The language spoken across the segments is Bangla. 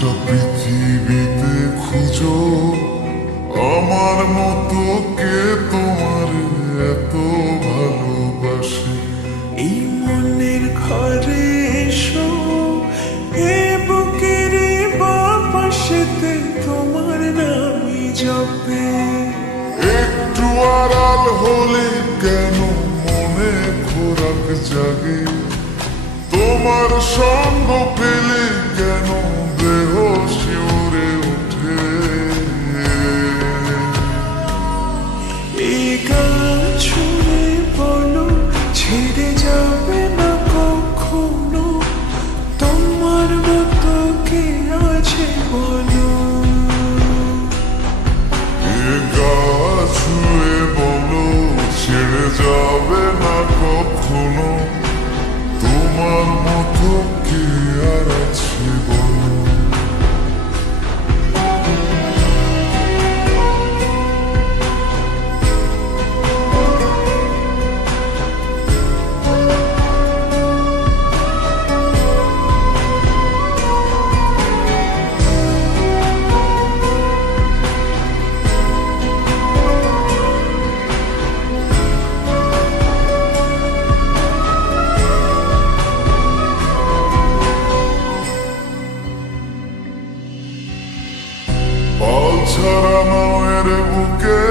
গোটা পৃথিবীতে খুঁজো আমার মতো কে তোমার এত ভালোবাসে। এই মনের ঘরে এসো, এ বুকের বাপাশেতে তোমার নামই জপে। একটু আড়াল হলে কেন মনে খোরাক জাগে, তোমার সঙ্গ পেলে কেন দেহ শিউরে ওঠে। এই গান শুনে বলো ছেড়ে যাবে না কখনো, তোমার মতো কে আছে বলো। এ গা ছুঁয়ে বলো ছেড়ে যাবে না কখনো, তোমার মতো কে আর আছে বলো। পাল ছাড়া নামের বুকে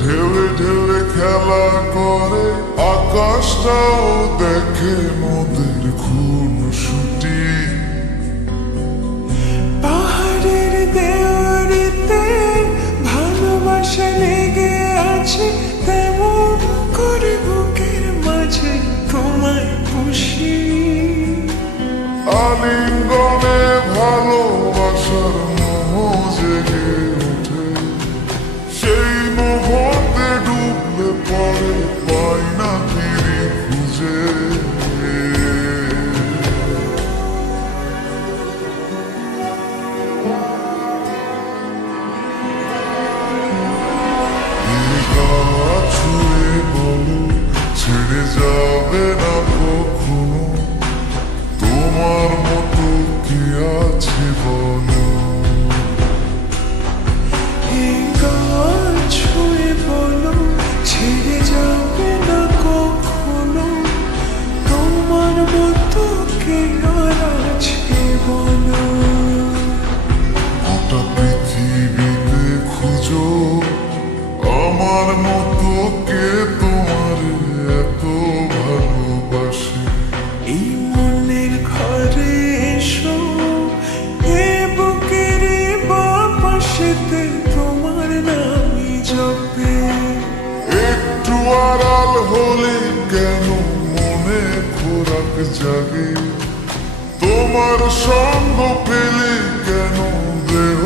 ঢেউে ঢেউে খেলা করে, আকাশটাও দেখে মোদের খুনসুটি। পাহাড়ের দেওয়ারিতে ভালোবাসা লেগে আছে, তেমন করে বুকের মাঝে তোমায় খুশি। আলিঙ্গনে ভালোবাসার মোহ জেগে ওঠে, সেই মোহতে ডুবলে পরে পাই না ফিরে খুঁজে। ছুঁয়ে বলো ছেড়ে যাবে না কখনো, তোমার মতো কি আছে বলো। এই গান ছুঁয়ে বলো ছেড়ে যাবে না কখনো, তোমার মতো কে আর আছে বলো। গোটা পৃথিবীতে খুঁজো আমার মতো কে তোমার এত ভালোবাসে। এই মনের ঘরে এসো, এ বুকের বাপাশেতে তোমার নামই জপে। একটু আড়াল হলে কেন মনে খোরাক জাগে, তোমার সঙ্গ পেলে কেন দেহ